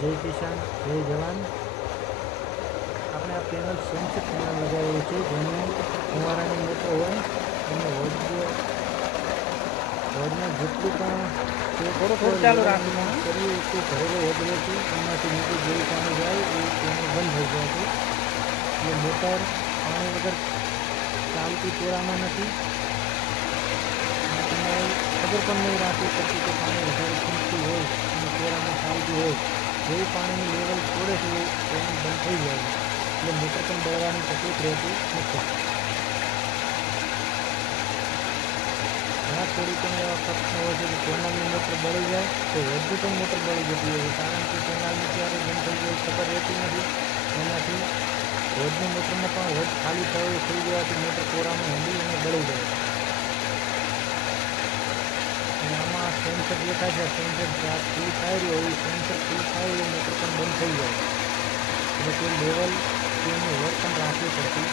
જય કિસાન જય જવાન. આપણે આ પેનલ સેન્સર પેનલ લગાવેલું છે, જેમાં ફુવારાની મોટર હોય અને હોજમાં જેટલું પણ થોડું ચાલુ રાખજો. કરીએ એટલું ભરેલો હોજ રહે છે, એમાંથી નીચે જેવું પાણી જાય એ પેનલ બંધ થઈ જાય છે. એટલે મોટર પાણી વગર ચાલતી તોરામાં નથી. અને તમારે ખબર પણ નહીં રાખવી પડતી કે પાણી વધારે ખૂંચતું હોય અને તોરામાં ચાલતું હોય, જેવું પાણીનું લેવલ છોડે છે એ પેનલ બંધ થઈ જાય છે. એટલે મોટર પણ બળવાની તકલીફ રહેતી નથી. ઘણા ખેડૂતોને એવા પ્રશ્નો હોય છે કે કેનાલની મોટર બળી જાય તો હોજની પણ મોટર બળી જતી હોય છે, કારણ કે કેનાલની ક્યારે બંધ થઈ જાય ખબર રહેતી નથી. એનાથી હોજની મોટરમાં પણ હોજ ખાલી થઈ જવાથી મોટર કોરામાં ઊંડી અને બળી જાય છે. અને આમાં સેન્સર દેખાય છે, સેન્સર જ્યાં ફૂલ થાય રહ્યો એ સેન્સર ફૂલ થાય એ મોટર પણ બંધ થઈ જાય છે. એટલે તે લેવલ તેની હોજ પણ રાખવી પડતી